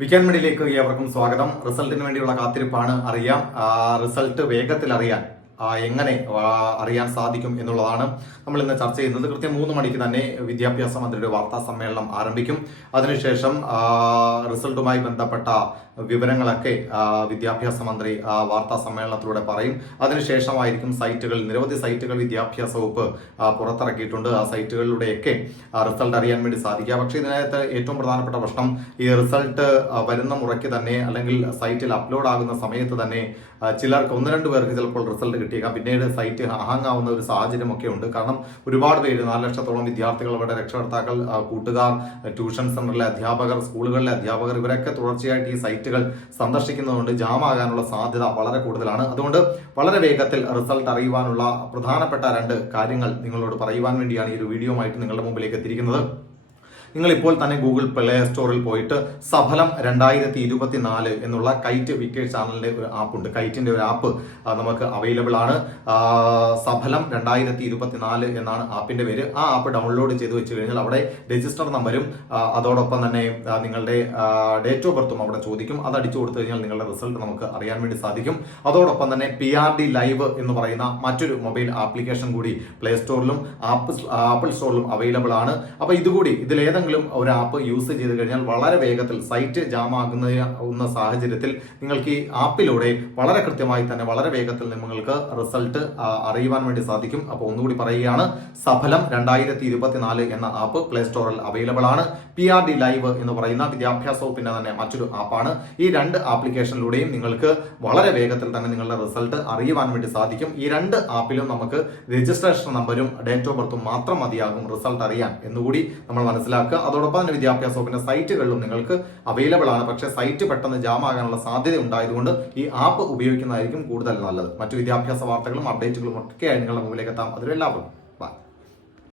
Weekend മണിയിലേക്ക് ഏവർക്കും സ്വാഗതം. റിസൾട്ടിന് വേണ്ടിയുള്ള കാത്തിരിപ്പാണ് അറിയാം. റിസൾട്ട് വേഗത്തിൽ അറിയാൻ എങ്ങനെ അറിയാൻ സാധിക്കും എന്നുള്ളതാണ് നമ്മൾ ഇന്ന് ചർച്ച ചെയ്യുന്നത്. കൃത്യം മൂന്ന് മണിക്ക് തന്നെ വിദ്യാഭ്യാസ മന്ത്രിയുടെ വാർത്താ സമ്മേളനം ആരംഭിക്കും. അതിനുശേഷം റിസൾട്ടുമായി ബന്ധപ്പെട്ട വിവരങ്ങളൊക്കെ വിദ്യാഭ്യാസ മന്ത്രി വാർത്താ സമ്മേളനത്തിലൂടെ പറയും. അതിനുശേഷമായിരിക്കും സൈറ്റുകൾ നിരവധി സൈറ്റുകൾ വിദ്യാഭ്യാസ വകുപ്പ് പുറത്തിറക്കിയിട്ടുണ്ട്. ആ സൈറ്റുകളിലൂടെയൊക്കെ റിസൾട്ട് അറിയാൻ വേണ്ടി സാധിക്കുക. പക്ഷേ ഇതിനകത്ത് ഏറ്റവും പ്രധാനപ്പെട്ട പ്രശ്നം ഈ റിസൾട്ട് വരുന്ന മുറയ്ക്ക് തന്നെ അല്ലെങ്കിൽ സൈറ്റിൽ അപ്ലോഡ് ആകുന്ന സമയത്ത് തന്നെ ചിലർക്ക് ഒന്ന് രണ്ട് പേർക്ക് ചിലപ്പോൾ റിസൾട്ട് കിട്ടിയേക്കാം. പിന്നീട് സൈറ്റ് ഹാങ് ആവുന്ന ഒരു സാഹചര്യമൊക്കെ ഉണ്ട്. കാരണം ഒരുപാട് പേര് നാല് ലക്ഷത്തോളം വിദ്യാർത്ഥികൾ അവരുടെ രക്ഷകർത്താക്കൾ കൂട്ടുകാർ ട്യൂഷൻ സെന്ററിലെ അധ്യാപകർ സ്കൂളുകളിലെ അധ്യാപകർ ഇവരൊക്കെ തുടർച്ചയായിട്ട് ഈ സൈറ്റുകൾ സന്ദർശിക്കുന്നതുകൊണ്ട് ജാം ആകാനുള്ള സാധ്യത വളരെ കൂടുതലാണ്. അതുകൊണ്ട് വളരെ വേഗത്തിൽ റിസൾട്ട് അറിയുവാനുള്ള പ്രധാനപ്പെട്ട രണ്ട് കാര്യങ്ങൾ നിങ്ങളോട് പറയുവാൻ വേണ്ടിയാണ് ഈ ഒരു വീഡിയോ ആയിട്ട് നിങ്ങളുടെ മുമ്പിലേക്ക് എത്തിയിരിക്കുന്നത്. നിങ്ങൾ ഇപ്പോൾ തന്നെ ഗൂഗിൾ പ്ലേ സ്റ്റോറിൽ പോയിട്ട് സഫലം രണ്ടായിരത്തി ഇരുപത്തി നാല് എന്നുള്ള കൈറ്റ് വിക്കേറ്റ് ചാനലിന്റെ ഒരു ആപ്പ് ഉണ്ട്. കൈറ്റിന്റെ ഒരു ആപ്പ് നമുക്ക് അവൈലബിൾ ആണ്. സഫലം രണ്ടായിരത്തി ഇരുപത്തി നാല് എന്നാണ് ആപ്പിന്റെ പേര്. ആ ആപ്പ് ഡൗൺലോഡ് ചെയ്ത് വെച്ച് കഴിഞ്ഞാൽ അവിടെ രജിസ്റ്റർ നമ്പരും അതോടൊപ്പം തന്നെ നിങ്ങളുടെ ഡേറ്റ് ഓഫ് ബർത്തും അവിടെ ചോദിക്കും. അത് അടിച്ചു കൊടുത്തു കഴിഞ്ഞാൽ നിങ്ങളുടെ റിസൾട്ട് നമുക്ക് അറിയാൻ വേണ്ടി സാധിക്കും. അതോടൊപ്പം തന്നെ പി ആർ ഡി ലൈവ് എന്ന് പറയുന്ന മറ്റൊരു മൊബൈൽ ആപ്ലിക്കേഷൻ കൂടി പ്ലേ സ്റ്റോറിലും ആപ്പ് ആപ്പിൾ സ്റ്റോറിലും അവൈലബിൾ ആണ്. അപ്പൊ ഇതുകൂടി ഇതിലേതെങ്കിലും ഒരു ആപ്പ് യൂസ് ചെയ്ത് കഴിഞ്ഞാൽ വളരെ വേഗത്തിൽ സൈറ്റ് ജാം ആകുന്ന സാഹചര്യത്തിൽ നിങ്ങൾക്ക് ഈ ആപ്പിലൂടെ വളരെ കൃത്യമായി തന്നെ വളരെ വേഗത്തിൽ നിങ്ങൾക്ക് റിസൾട്ട് അറിയുവാൻ വേണ്ടി സാധിക്കും. അപ്പോൾ ഒന്നുകൂടി പറയുകയാണ് സഫലം രണ്ടായിരത്തി ഇരുപത്തിനാല് എന്ന ആപ്പ് പ്ലേ സ്റ്റോറിൽ അവൈലബിൾ ആണ്. പി ആർ ഡി ലൈവ് എന്ന് പറയുന്ന വിദ്യാഭ്യാസ വകുപ്പിന്റെ തന്നെ മറ്റൊരു ആപ്പാണ് ഈ രണ്ട് ആപ്ലിക്കേഷനിലൂടെയും നിങ്ങൾക്ക് വളരെ വേഗത്തിൽ തന്നെ നിങ്ങളുടെ റിസൾട്ട് അറിയുവാൻ വേണ്ടി സാധിക്കും. ഈ രണ്ട് ആപ്പിലും നമുക്ക് രജിസ്ട്രേഷൻ നമ്പരും ഡേറ്റ് ഓഫ് ബർത്തും മാത്രം മതിയാകും റിസൾട്ട് അറിയാൻ. എന്നുകൂടി നമ്മൾ മനസ്സിലാക്കുക. അതോടൊപ്പം തന്നെ വിദ്യാഭ്യാസ വകുപ്പിന്റെ സൈറ്റുകളിലും നിങ്ങൾക്ക് അവൈലബിൾ ആണ്. പക്ഷേ സൈറ്റ് പെട്ടെന്ന് ജാം ആകാനുള്ള സാധ്യത ഉണ്ടായതുകൊണ്ട് ഈ ആപ്പ് ഉപയോഗിക്കുന്നതായിരിക്കും കൂടുതൽ നല്ലത്. മറ്റു വിദ്യാഭ്യാസ വാർത്തകളും അപ്ഡേറ്റുകളും ഒക്കെയായി നിങ്ങളുടെ മുമ്പിലേക്ക് എത്താം. അതിലെല്ലാവർക്കും